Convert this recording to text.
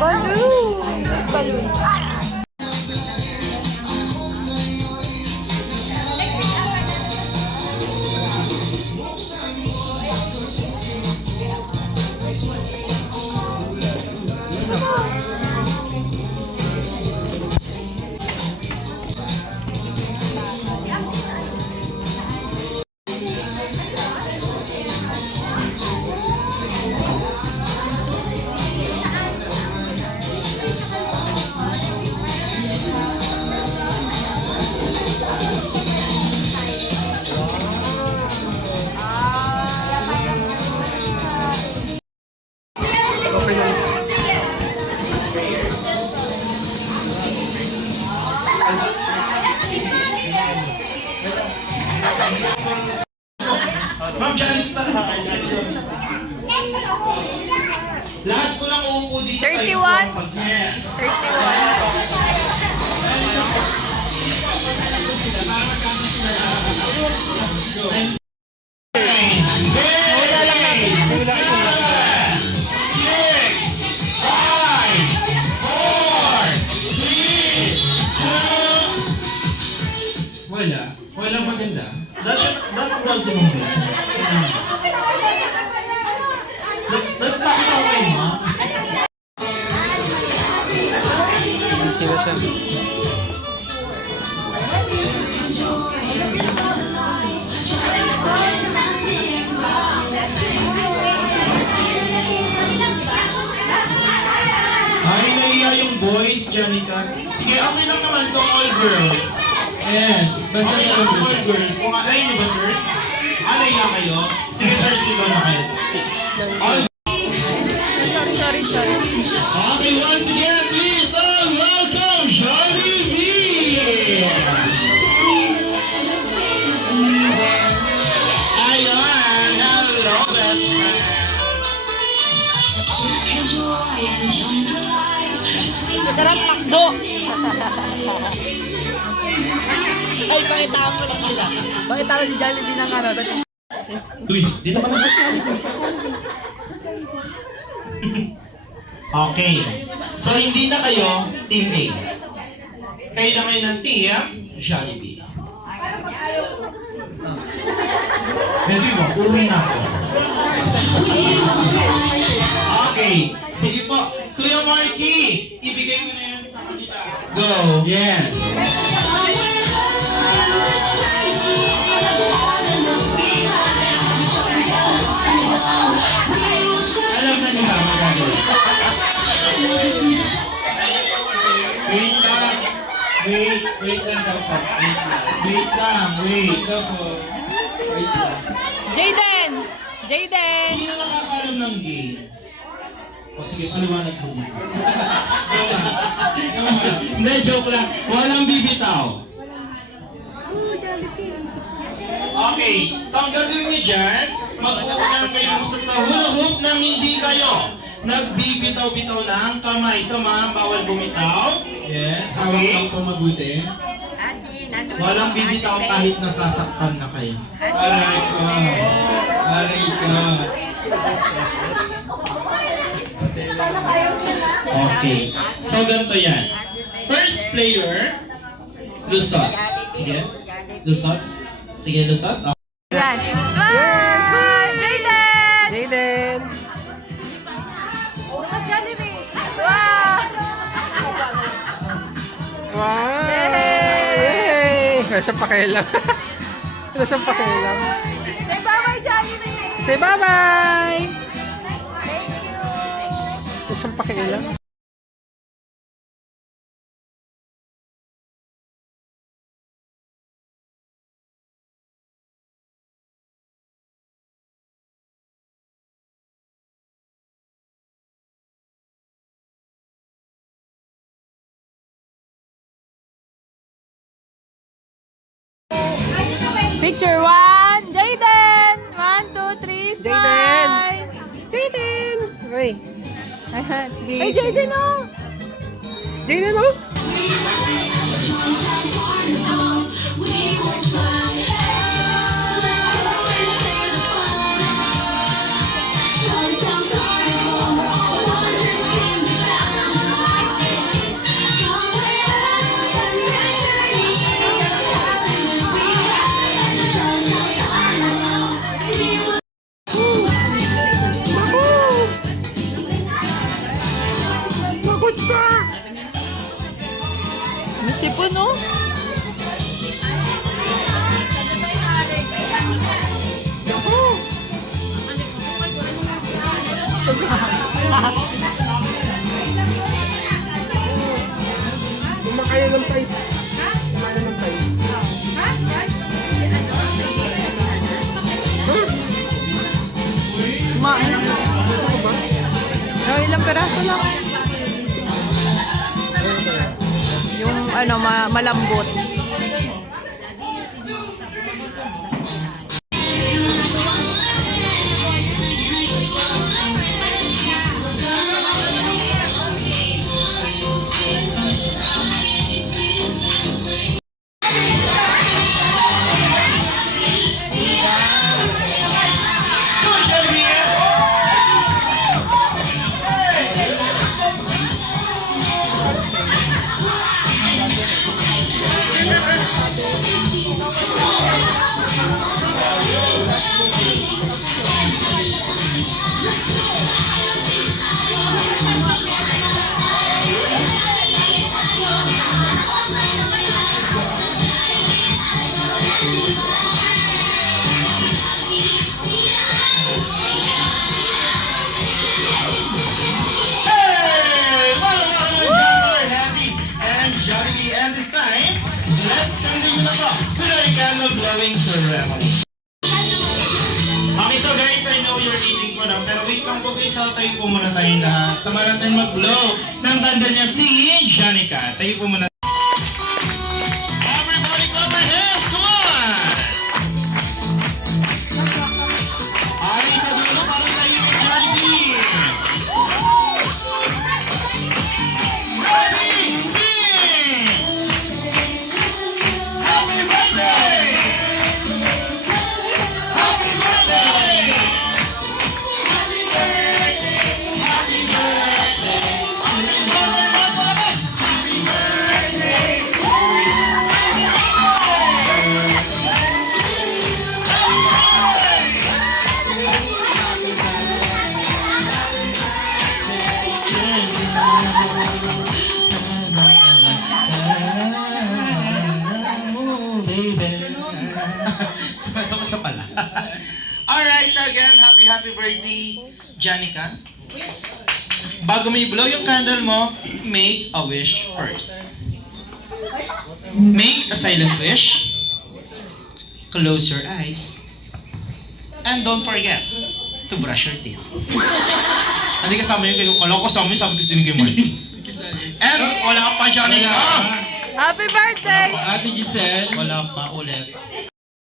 Balloon! There's balloon. Ma'am, Janet pa. Lahat mo lang uupo dito. 31? Yes. 31. Walang maganda. Dapat bronze mo ba? Dapat ako kayo, ma? Sila siya. Ay, naiya yung boys, Janica. Sige, okay lang naman to all girls. Yes, basta all girls. Kung ayaw niyo ba, sir? Naiya kayo? Sige, sir, sigaw na kayo. All Sorry. Okay, once again, please all welcome Johnny B! Ayan, hello, best friend. Masarap pakdo! Ay, pakita mo lang sila. Pakita mo si Jollibee ng ano. Uy, dito ka na. Okay. So, hindi na kayo Team A. Kayo na kayo ng Team Jollibee. Hindi mo, uwi na ako. Okay. Sige po. Kuya Marky, ibigay mo na yan sa kanila. Go. Yes. Alam na nila magagawin. Wait lang daw po. Wait lang. Jaden! Sino nakakalam ng game? O sige, paliwanag mo dito. Hindi, joke lang. Walang bibitaw. Okay, so ang gagawin niyo dyan, mag-uunan kayo usat sa hula hoop nang hindi kayo nagbibitaw-bitaw ng kamay. Sa mga bawal bumitaw. Yes, hawak lang po mabuti. Walang bibitaw kahit nasasaktan na kayo. Aray ko. Okay, so ganito yan. First player, lusot. Sige, lusot. Sige, lusot. Yan. Smile! Jaden! Jaden! Jollibee! Wow! Wow! Yay! Wala siyang pakialam. Wala siyang pakialam. Say bye-bye, Jollibee! Say bye-bye! Thank you! Wala siyang pakialam. Picture 1, Jaden! 1, 2, 3, smile! Jaden! Uy. Ay, Jaden, oh! Jaden, oh! Sipon, no? Kumakaya ng pie. Kumakaya ng pie. Kumain. Gusto ko ba? Ilang peraso lang. Yung ano, malambot. Good, Jollibee! Hey! Welcome to Jumper Happy and Jollibee. And this time, let's continue na po with our candle blowing ceremony. Okay, so guys, I know you're eating ko na, pero wait lang po guys, tayo po muna tayong lahat. Sama natin mag-blow ng candle niya si Janica. Tayo po muna. Everybody clap your hands, come on! Ay, sa dulo, parang tayo yung Jollibee. Ready, sing! Happy birthday! Happy birthday! Happy birthday! Happy birthday! Mas malabas! Happy birthday! Tapos pala. Alright, so again, happy birthday, Janica. Bago mo i-blow yung candle mo, make a wish first. Make a silent wish. Close your eyes. And don't forget to brush your teeth. Hindi kasama yun kayo. Kala ko kasama yun, sabi ko sino kayo Martin. And wala pa, Janica. Happy birthday! Ate Giselle. Wala pa ulit.